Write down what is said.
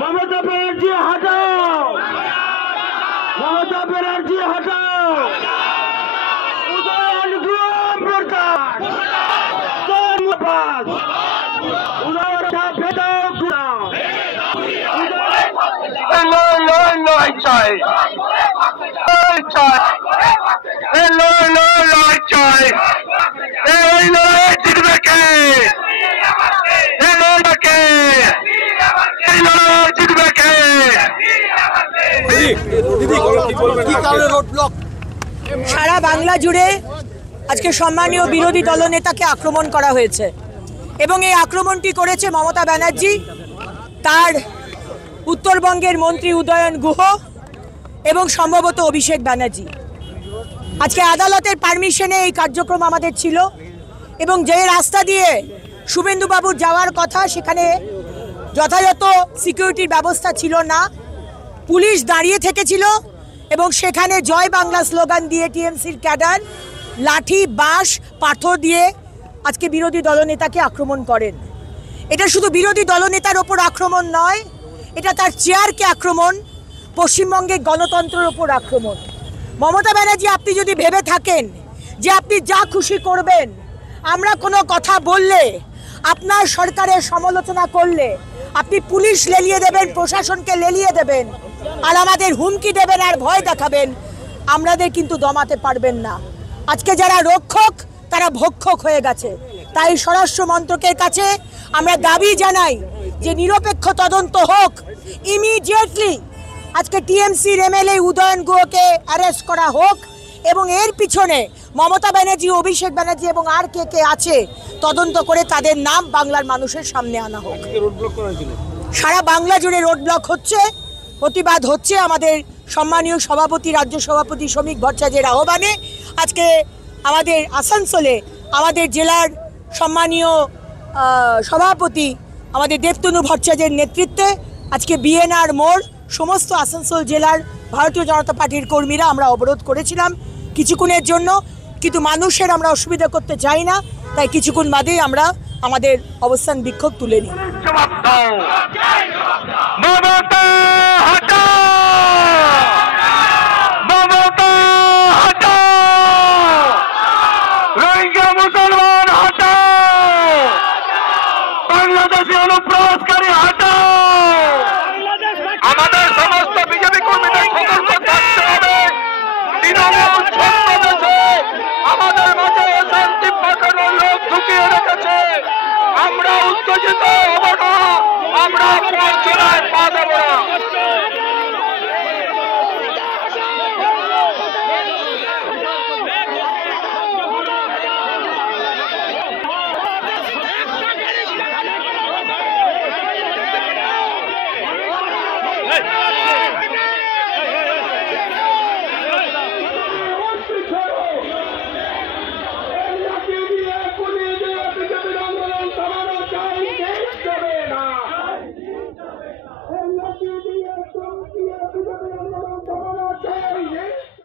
মমতা ব্যানার্জি হটাও, মমতা ব্যানার্জি হটাও, উদয়ন গুহ প্রকাশ, সারা বাংলা জুড়ে আজকে সম্মানীয় বিরোধী দলনেতাকে আক্রমণ করা হয়েছে এবং এই আক্রমণটি করেছে মমতা ব্যানার্জি, তার উত্তরবঙ্গের মন্ত্রী উদয়ন গুহ এবং সম্ভবত অভিষেক ব্যানার্জি। আজকে আদালতের পারমিশনে এই কার্যক্রম আমাদের ছিল এবং যে রাস্তা দিয়ে শুভেন্দুবাবুর যাওয়ার কথা সেখানে যথাযথ সিকিউরিটির ব্যবস্থা ছিল না, পুলিশ দাঁড়িয়ে থেকেছিল এবং সেখানে জয় বাংলা স্লোগান দিয়ে টিএমসির ক্যাডার লাঠি বাঁশ পাথর দিয়ে আজকে বিরোধী দলনেতাকে আক্রমণ করেন। এটা শুধু বিরোধী দলনেতার ওপর আক্রমণ নয়, এটা তার চেয়ারকে আক্রমণ, পশ্চিমবঙ্গের গণতন্ত্রের ওপর আক্রমণ। মমতা ব্যানার্জি, আপনি যদি ভেবে থাকেন যে আপনি যা খুশি করবেন, আমরা কোনো কথা বললে, আপনার সরকারের সমালোচনা করলে আপনি পুলিশ লেলিয়ে দেবেন, প্রশাসনকে লেলিয়ে দেবেন আর আমাদের হুমকি দেবেন আর ভয় দেখাবেন, আমাদের কিন্তু দমাতে পারবেন না। আজকে যারা রক্ষক তারা ভক্ষক হয়ে গেছে। তাই স্বরাষ্ট্র মন্ত্রকের কাছে আমরা দাবি জানাই যে নিরপেক্ষ তদন্ত হোক, ইমিডিয়েটলি আজকে টিএমসির এমএলএ উদয়ন গুহকে অ্যারেস্ট করা হোক এবং এর পিছনে মমতা ব্যানার্জি, অভিষেক ব্যানার্জি এবং আর কে কে আছে তদন্ত করে তাদের নাম বাংলার মানুষের সামনে আনা হোক। সারা বাংলা জুড়ে রোড ব্লক হচ্ছে, প্রতিবাদ হচ্ছে। আমাদের সম্মানীয় সভাপতি, রাজ্য সভাপতি শ্রমিক ভট্টাচার্যের আহ্বানে আজকে আমাদের আসানসোলে আমাদের জেলার সম্মানীয় সভাপতি আমাদের দেবতনু ভট্টাচার্যের নেতৃত্বে আজকে বিএনআর মোড় সমস্ত আসানসোল জেলার ভারতীয় জনতা পার্টির কর্মীরা আমরা অবরোধ করেছিলাম কিছুক্ষণের জন্য, কিন্তু মানুষের আমরা অসুবিধা করতে চাই না, তাই কিছুক্ষণ বাদেই আমরা আমাদের অবস্থান বিক্ষোভ তুলে নিই। আমাদের সমস্ত বিজেপি কর্মীদের সতর্ক থাকতে হবে। আমাদের মাঝে অশান্তি পাঠানোর লোক ঢুকিয়ে রেখেছে। আমরা উত্তেজিত হব না, আমরা পা দেব না।